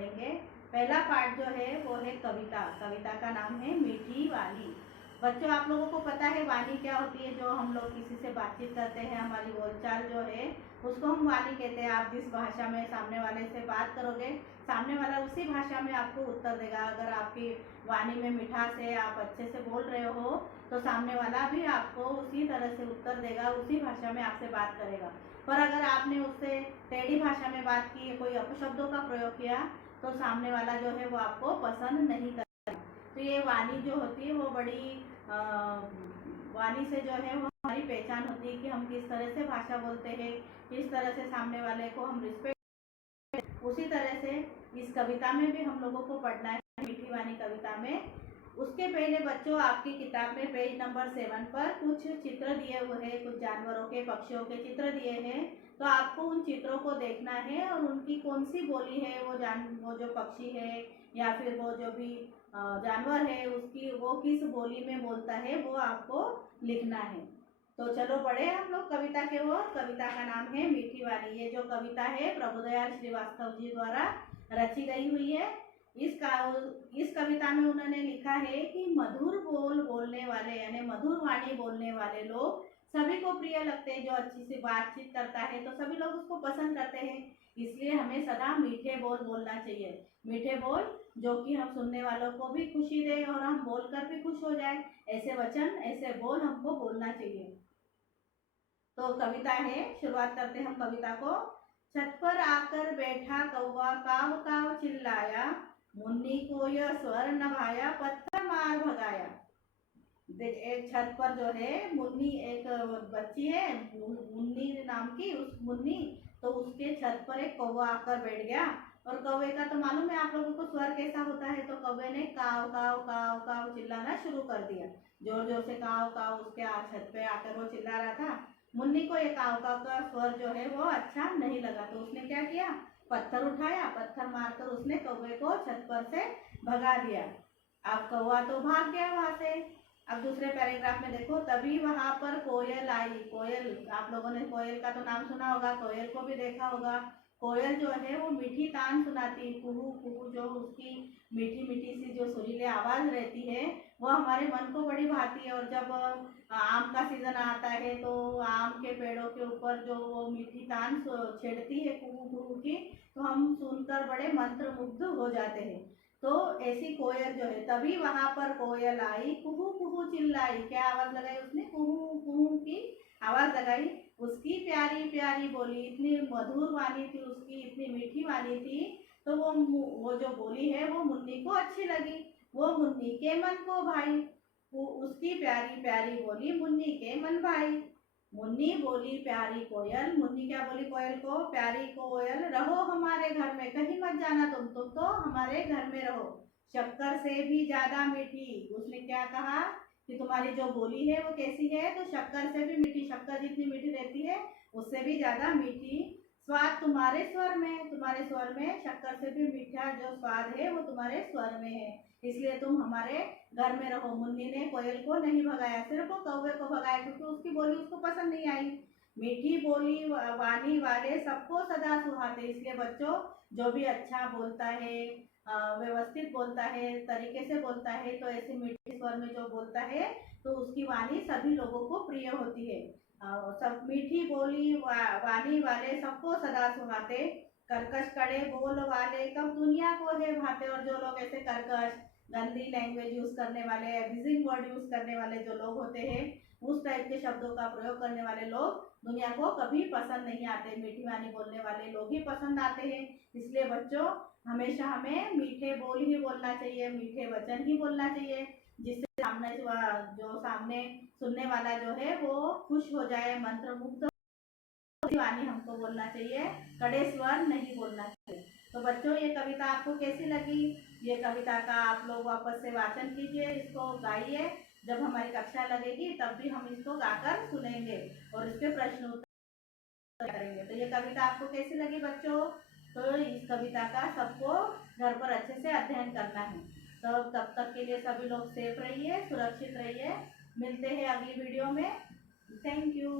पढ़ेंगे। पहला पार्ट जो है वो है कविता। कविता का नाम है मीठी वाणी। बच्चों, आप लोगों को पता है वाणी क्या होती है? जो हम लोग किसी से बातचीत करते हैं, हमारी बोलचाल जो है उसको हम वाणी कहते हैं। आप जिस भाषा में सामने वाले से बात करोगे, सामने वाला उसी भाषा में आपको उत्तर देगा। अगर आपकी वाणी में मिठास है, आप अच्छे से बोल रहे हो, तो सामने वाला भी आपको उसी तरह से उत्तर देगा, उसी भाषा में आपसे बात करेगा। पर अगर आपने उससे टेढ़ी भाषा में बात की, कोई अपशब्दों का प्रयोग किया, तो सामने वाला जो है वो आपको पसंद नहीं करता। तो ये वाणी जो होती है वो बड़ी वाणी से जो है वो हमारी पहचान होती है कि हम किस तरह से भाषा बोलते हैं, किस तरह से सामने वाले को हम रिस्पेक्ट। उसी तरह से इस कविता में भी हम लोगों को पढ़ना है, मीठी वाणी कविता में। उसके पहले बच्चों, आपकी किताब में पेज नंबर 7 पर कुछ चित्र दिए हुए हैं, कुछ जानवरों के, पक्षियों के चित्र दिए हैं। तो आपको उन चित्रों को देखना है और उनकी कौन सी बोली है, वो जो पक्षी है या फिर वो जो भी जानवर है, उसकी वो किस बोली में बोलता है, वो आपको लिखना है। तो चलो पढ़े हम लोग कविता के ओर। कविता का नाम है मीठी वाणी। ये जो कविता है प्रभुदयाल श्रीवास्तव जी द्वारा रची गई हुई है। इस कविता में उन्होंने लिखा है कि मधुर बोल बोलने वाले यानी मधुर वाणी बोलने वाले लोग सभी को प्रिय लगते हैं। जो अच्छी सी बातचीत करता है तो सभी लोग उसको पसंद करते हैं। इसलिए हमें सदा मीठे बोल बोलना चाहिए। मीठे बोल जो कि हम सुनने वालों को भी खुशी दे और हम बोलकर भी खुश हो जाए। ऐसे वचन, ऐसे बोल हमको बोलना चाहिए। तो कविता है, शुरुआत करते हैं हम कविता को। छत पर आकर बैठा कौवा काव काव चिल्लाया, मुन्नी को यह स्वर नभाया, पत्थर मार भगाया। एक छत पर जो है मुन्नी, एक बच्ची है मुन्नी नाम की, उस मुन्नी, तो उसके छत पर एक कौवा आकर बैठ गया। और कौवे का तो मालूम है आप लोगों को स्वर कैसा होता है। तो कौवे ने काव काव काव काव चिल्लाना शुरू कर दिया। जोर जोर से काव काव उसके छत पे आकर वो चिल्ला रहा था। मुन्नी को ये काव काव का स्वर जो है वो अच्छा नहीं लगा, तो उसने क्या किया, पत्थर उठाया, पत्थर मारकर उसने कौवे को छत पर से भगा दिया। अब कौवा तो भाग गया वहां से। अब दूसरे पैराग्राफ में देखो, तभी वहां पर कोयल आई। कोयल, आप लोगों ने कोयल का तो नाम सुना होगा, कोयल को भी देखा होगा। कोयल जो है वो मीठी तान सुनाती, कुहू कुहू, जो उसकी मीठी मीठी सी जो सुरीली आवाज रहती है वो हमारे मन को बड़ी भाती है। और जब आम का सीजन आता है तो आम के पेड़ों के ऊपर जो वो मीठी तान छेड़ती है कुहू कुहू की, तो हम सुनकर बड़े मंत्र मुग्ध हो जाते हैं। तो ऐसी कोयल जो है, तभी वहां पर कोयल आई, कुहू कुहू चिल्लाई। क्या आवाज लगाई उसने? कुहू कुहू की आवाज लगाई। उसकी प्यारी प्यारी बोली, इतनी मधुर वाणी थी उसकी, इतनी मीठी वाणी थी। तो वो जो बोली है वो मुन्नी को अच्छी लगी, वो मुन्नी के मन को भाई। उसकी प्यारी प्यारी बोली मुन्नी के मन भाई। मुन्नी बोली प्यारी कोयल, मुन्नी क्या बोली कोयल को? प्यारी कोयल, रहो हमारे घर में, कहीं मत जाना तुम तो हमारे घर में रहो। शक्कर से भी ज्यादा मीठी। उसने क्या कहा कि तुम्हारी जो बोली है वो कैसी है? तो शक्कर से भी मीठी, शक्कर जितनी मीठी रहती है उससे भी ज्यादा मीठी। स्वाद तुम्हारे स्वर में, तुम्हारे स्वर में शक्कर से भी मीठा जो स्वाद है वो तुम्हारे स्वर में है, इसलिए तुम हमारे घर में रहो। मुन्नी ने कोयल को नहीं भगाया, सिर्फ वो कौवे को भगाया, क्योंकि उसकी बोली उसको पसंद नहीं आई। मीठी बोली वाणी वाले सबको सदा सुहाते। इसलिए बच्चों, जो भी अच्छा बोलता है, व्यवस्थित बोलता है, तरीके से बोलता है, तो ऐसे मीठे स्वर में जो बोलता है तो उसकी वाणी सभी लोगों को प्रिय होती है। सब मीठी बोली वाणी वाले सबको सदा सुहाते, कर्कश कड़े बोल वाले कब दुनिया को है भाते। और जो लोग ऐसे कर्कश, गंदी लैंग्वेज यूज करने वाले, एब्यूजिंग वर्ड यूज करने वाले जो लोग होते हैं, उस टाइप के शब्दों का प्रयोग करने वाले लोग दुनिया को कभी पसंद नहीं आते। मीठी वाणी बोलने वाले लोग ही पसंद आते हैं। इसलिए बच्चों, हमेशा हमें मीठे बोल ही बोलना चाहिए, मीठे वचन ही बोलना चाहिए, जिससे सामने सुनने वाला जो है वो खुश हो जाए, मंत्र मुग्ध। वाणी हमको बोलना चाहिए, कड़े स्वर नहीं बोलना चाहिए। तो बच्चों, ये कविता आपको कैसी लगी? ये कविता का आप लोग वापस से वाचन कीजिए, इसको गाइए। जब हमारी कक्षा लगेगी तब भी हम इसको गाकर सुनेंगे और इसके प्रश्न उत्तर करेंगे। तो ये कविता आपको कैसी लगी बच्चों? तो इस कविता का सबको घर पर अच्छे से अध्ययन करना है। तो तब तक के लिए सभी लोग सेफ रहिए, सुरक्षित रहिए। मिलते हैं अगली वीडियो में। Thank you.